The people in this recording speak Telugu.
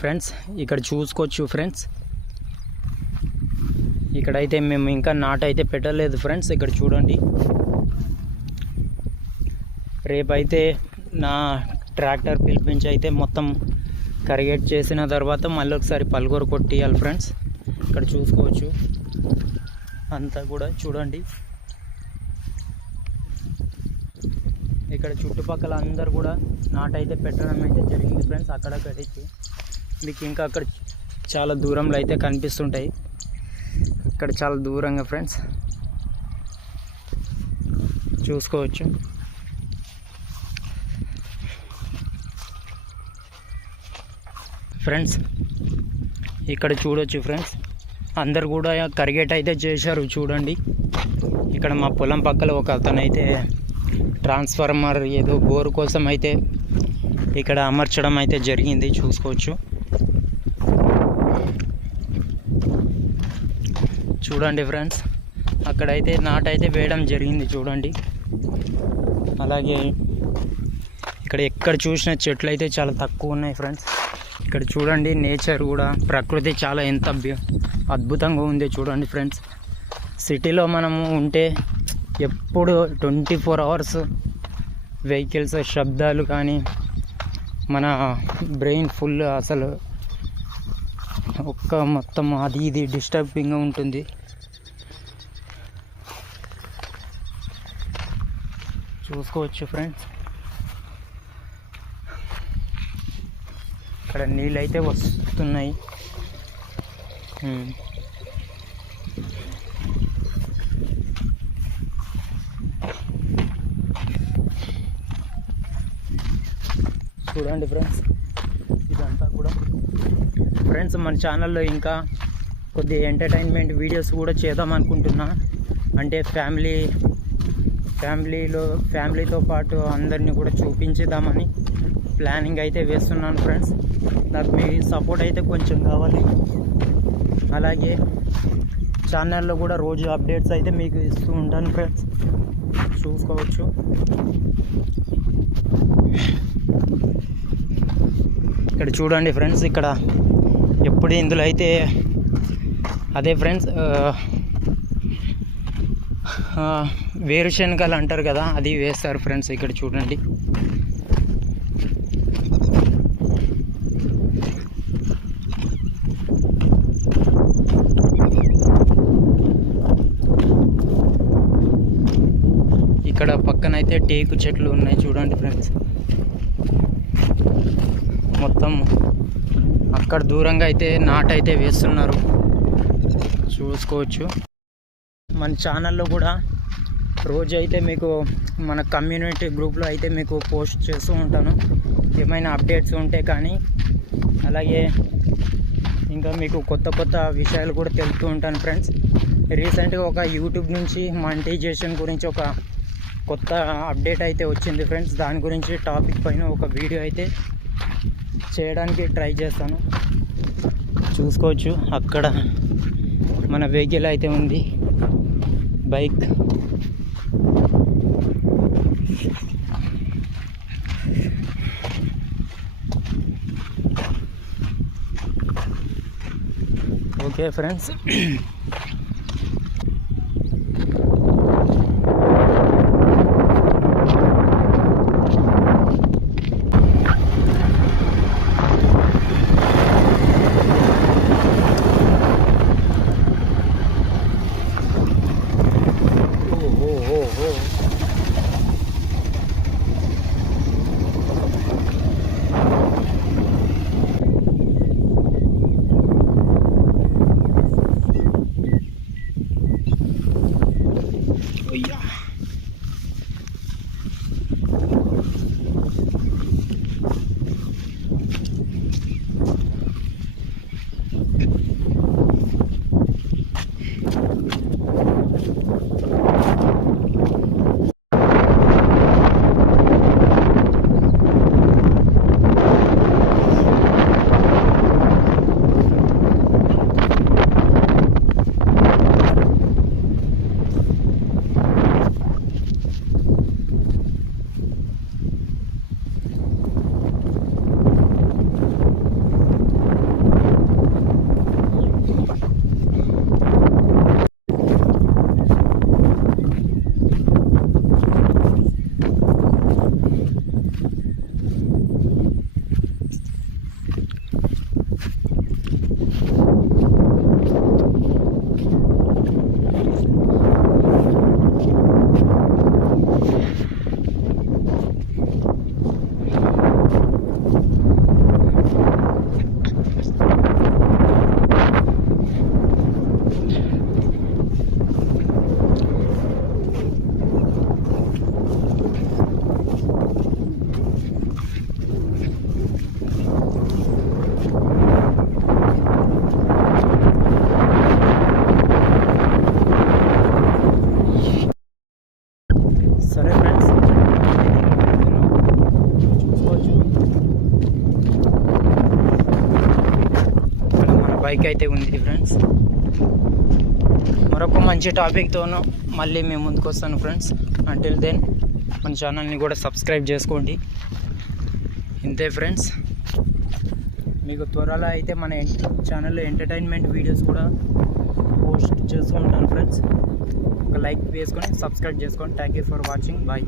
ఫ్రెండ్స్ ఇక్కడ చూసుకోవచ్చు ఫ్రెండ్స్, ఇక్కడైతే మేము ఇంకా నాటైతే పెట్టలేదు ఫ్రెండ్స్. ఇక్కడ చూడండి, రేపైతే నా ట్రాక్టర్ పిలిపించి అయితే మొత్తం కరిగేట్ చేసిన తర్వాత మళ్ళీ ఒకసారి పలుగొరు కొట్టియాలి ఫ్రెండ్స్. ఇక్కడ చూసుకోవచ్చు అంతా కూడా చూడండి. ఇక్కడ చుట్టుపక్కల అందరు కూడా నాటైతే పెట్టడం అయితే జరిగింది ఫ్రెండ్స్. అక్కడ కట్టించి మీకు ఇంకా అక్కడ చాలా దూరంలో అయితే కనిపిస్తుంటాయి, ఇక్కడ చాలా దూరంగా ఫ్రెండ్స్ చూసుకోవచ్చు. ఫ్రెండ్స్ ఇక్కడ చూడొచ్చు ఫ్రెండ్స్, అందరు కూడా కరిగేట్ అయితే చేశారు చూడండి. ఇక్కడ మా పొలం పక్కల ఒక అతను అయితే ట్రాన్స్ఫార్మర్ ఏదో బోర్ కోసం అయితే ఇక్కడ అమర్చడం అయితే జరిగింది చూసుకోవచ్చు. చూడండి ఫ్రెండ్స్, అక్కడైతే నాటైతే వేయడం జరిగింది చూడండి. అలాగే ఇక్కడ ఎక్కడ చూసిన చెట్లు అయితే చాలా తక్కువ ఉన్నాయి ఫ్రెండ్స్. ఇక్కడ చూడండి, నేచర్ కూడా ప్రకృతి చాలా ఎంత అద్భుతంగా ఉంది చూడండి ఫ్రెండ్స్. సిటీలో మనము ఉంటే ఎప్పుడు 24 అవర్స్ వెహికల్స్ శబ్దాలు కానీ మన బ్రెయిన్ ఫుల్ అసలు మొత్తం అది ఇది డిస్టర్బింగ్గా ఉంటుంది. చూసుకోవచ్చు ఫ్రెండ్స్, ఇక్కడ నీళ్ళు అయితే వస్తున్నాయి. చూడండి ఫ్రెండ్స్, ఇదంతా కూడా ఫ్రెండ్స్ మన ఛానల్లో ఇంకా కొద్ది ఎంటర్టైన్మెంట్ వీడియోస్ కూడా చేద్దాం అనుకుంటున్నా. అంటే ఫ్యామిలీతో పాటు అందరినీ కూడా చూపించేద్దామని ప్లానింగ్ అయితే వేస్తున్నాను ఫ్రెండ్స్. నాకు మీ సపోర్ట్ అయితే కొంచెం కావాలి. అలాగే ఛానల్లో కూడా రోజు అప్డేట్స్ అయితే మీకు ఇస్తూ ఉంటాను ఫ్రెండ్స్, చూసుకోవచ్చు. ఇక్కడ చూడండి ఫ్రెండ్స్, ఇక్కడ ఎప్పుడు ఇందులో అయితే అదే ఫ్రెండ్స్ వేరుశనగలు అంటారు కదా, అది వేస్తారు ఫ్రెండ్స్. ఇక్కడ చూడండి, ఇక్కడ పక్కన అయితే టేకు చెట్లు ఉన్నాయి చూడండి ఫ్రెండ్స్. మొత్తం అక్కడ దూరంగా అయితే నాటైతే వేస్తున్నారు చూసుకోవచ్చు. మన ఛానల్లో కూడా రోజు అయితే మీకు మన కమ్యూనిటీ గ్రూప్లో అయితే మీకు పోస్ట్ చేస్తూ ఉంటాను ఏమైనా అప్డేట్స్ ఉంటే కానీ. అలాగే ఇంకా మీకు కొత్త విషయాలు కూడా తెలుపుతూ ఉంటాను ఫ్రెండ్స్. రీసెంట్గా ఒక యూట్యూబ్ నుంచి మానిటైజేషన్ గురించి ఒక కొత్త అప్డేట్ అయితే వచ్చింది ఫ్రెండ్స్. దాని గురించి టాపిక్ పైన ఒక వీడియో అయితే చేయడానికి ట్రై చేస్తాను, చూసుకోవచ్చు. అక్కడ మన వెహికల్ అయితే ఉంది, బైక్. ఓకే ఫ్రెండ్స్, బైక్ అయితే ఉంది ఫ్రెండ్స్. మరొక మంచి టాపిక్తోనూ మళ్ళీ మేము ముందుకు వస్తాను ఫ్రెండ్స్. అంటిల్ దెన్ మన ఛానల్ని కూడా సబ్స్క్రైబ్ చేసుకోండి. ఇంతే ఫ్రెండ్స్. మీకు త్వరలో అయితే మన ఛానల్లో ఎంటర్టైన్మెంట్ వీడియోస్ కూడా పోస్ట్ చేస్తూ ఉంటాను ఫ్రెండ్స్. ఒక లైక్ వేసుకొని సబ్స్క్రైబ్ చేసుకోండి. Thank you for watching. Bye.